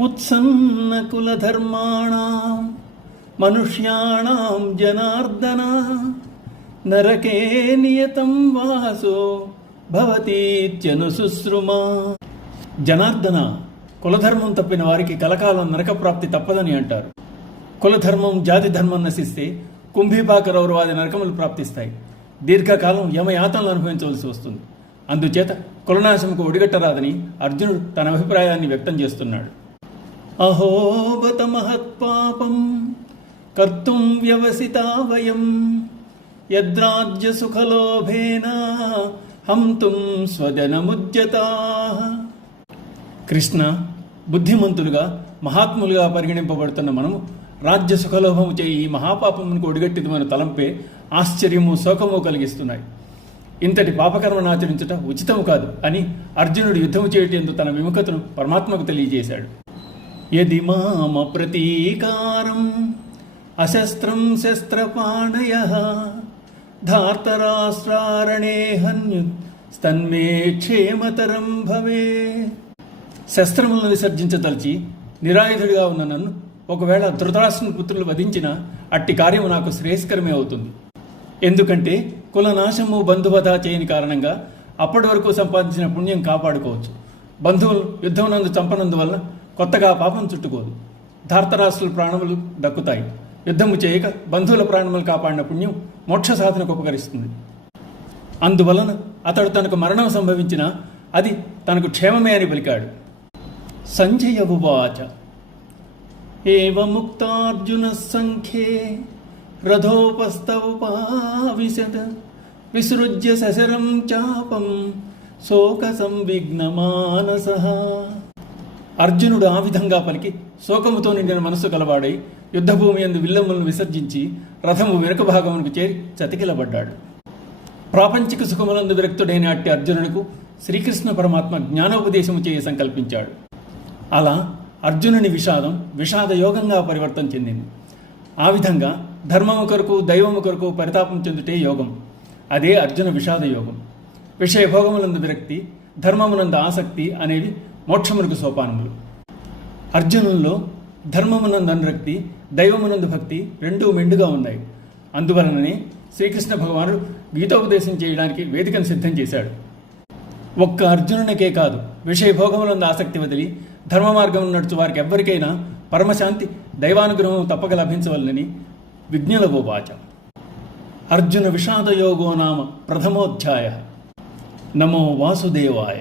उत्सन्नकुलधर्माणां मनुष्याणां जनार्दन नरके नियतं वासो భవతీత్యనుశుశ్రుమా. జనార్దన, కులధర్మం తప్పిన వారికి కలకాలం నరక ప్రాప్తి తప్పదని అంటారు. కులధర్మం జాతి ధర్మం నశిస్తే కుంభీపాక రౌరవాది నరకములు ప్రాప్తిస్తాయి. దీర్ఘకాలం యమయాతనలు అనుభవించవలసి వస్తుంది. అందుచేత కులనాశముకు ఒడిగట్టరాదని అర్జునుడు తన అభిప్రాయాన్ని వ్యక్తం చేస్తున్నాడు. అహోబత మహత్పాపం కర్తుం వ్యవసితా వయం యద్రాజ్య సుఖలోభేన హంతుం స్వజనముజ్యతా. కృష్ణ, బుద్ధిమంతులుగా మహాత్ములుగా పరిగణింపబడుతున్న మనము రాజ్య సుఖలోభము చేయి ఈ మహాపాపమునకు ఒడిగట్టిది మన తలంపే ఆశ్చర్యము శోకము కలిగిస్తున్నాయి. ఇంతటి పాపకర్మను ఆచరించుట ఉచితము కాదు అని అర్జునుడు యుద్ధము చేయటందు తన విముఖతను పరమాత్మకు తెలియజేశాడు. యది మామ ప్రతీకారం అశస్త్రం శస్త్రపాణయః ధార్తరాష్ట్రారణే హన్యుత్ తన్మే క్షేమతరం భవే. శస్త్రములను విసర్జించదలిచి నిరాయుధుడిగా ఉన్న నన్ను ఒకవేళ ధృతరాష్ట్రుని పుత్రులు వధించిన అట్టి కార్యము నాకు శ్రేయస్కరమే అవుతుంది. ఎందుకంటే కులనాశము బంధువధ చేయని కారణంగా అప్పటి వరకు సంపాదించిన పుణ్యం కాపాడుకోవచ్చు. బంధువులు యుద్ధమునందు చంపనందువల్ల కొత్తగా పాపం చుట్టుకోదు. ధార్తరాష్ట్రుల ప్రాణములు దక్కుతాయి. యుద్ధము చేయక బంధువుల ప్రాణములు కాపాడిన పుణ్యం మోక్ష సాధనకు ఉపకరిస్తుంది. అందువలన అతడు తనకు మరణం సంభవించినా అది తనకు క్షేమమే అని పలికాడు. సంజయ ఉవాచ ఏవముక్తార్జున సంఖ్యే రథోపస్థవుపావిశత్ విసృజ్య సశరం చాపం శోక సంవిఘ్నమానసః. అర్జునుడు ఆ విధంగా పలికి శోకముతో నిండిన మనస్సు కలవాడై యుద్ధభూమి యందు విల్లములను విసర్జించి రథము వెనుక భాగమునకు చేరి చతికిలబడ్డాడు. ప్రాపంచిక సుఖములందు విరక్తుడైన అట్టి అర్జునుడికు శ్రీకృష్ణ పరమాత్మ జ్ఞానోపదేశము చేయ సంకల్పించాడు. అలా అర్జునుని విషాదం విషాదయోగంగా పరివర్తన చెందింది. ఆ విధంగా ధర్మము కొరకు దైవము కొరకు పరితాపం చెందుటే యోగం. అదే అర్జున విషాద యోగం. విషయభోగములందు విరక్తి, ధర్మమునందు ఆసక్తి అనేవి మోక్షమునకు సోపానములు. అర్జునుల్లో ధర్మమునందు అనురక్తి, దైవమునందు భక్తి రెండూ మెండుగా ఉన్నాయి. అందువలననే శ్రీకృష్ణ భగవానుడు గీతోపదేశం చేయడానికి వేదికను సిద్ధం చేశాడు. ఒక్క అర్జునునికే కాదు, విషయభోగములందు ఆసక్తి వదిలి ధర్మ మార్గం నడుచు వారికి ఎవ్వరికైనా పరమశాంతి దైవానుగ్రహం తప్పక లభించవలనని విజ్ఞులవోవాచ. అర్జున విషాదయోగో నామ ప్రథమోధ్యాయ. నమో వాసుదేవాయ.